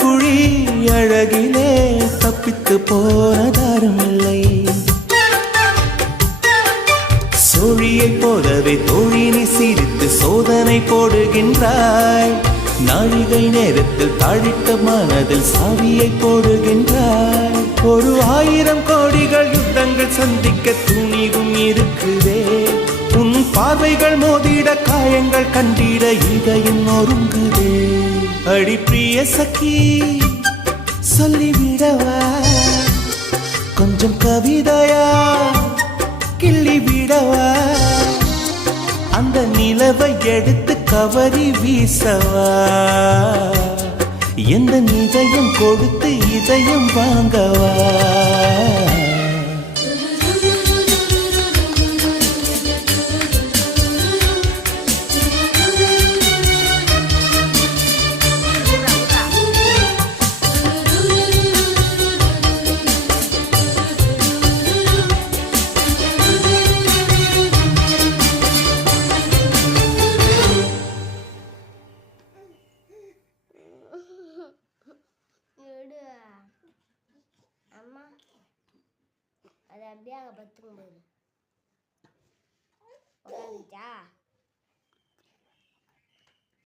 குழி அழகிலே தப்பித்து போனதாருமில்லை. சோழியை போலவே தோழினி சிரித்து சோதனை போடுகின்றாய். நாழிகை நேரத்தில் தாழிட்ட மனதில் சாவியை போடுகின்றாய். 1000 கோடிகள் யுத்தங்கள் சந்திக்க துணிவும் இருக்குதே. உன் பார்வைகள் மோதிட காயங்கள் கண்டிட இதயம் நொறுங்குதே. அடி பிரிய சகி சொல்லிவிடவா கொஞ்சம் கவிதையா கிள்ளி விடவா. அந்த நிலவை எடுத்து கவரி வீசவா. எந்த இதயம் கொடுத்து இதயம் வாங்கவா. அம்மா அது அப்படியே அங்கே பத்துக்கும் போது உட்காந்துச்சா.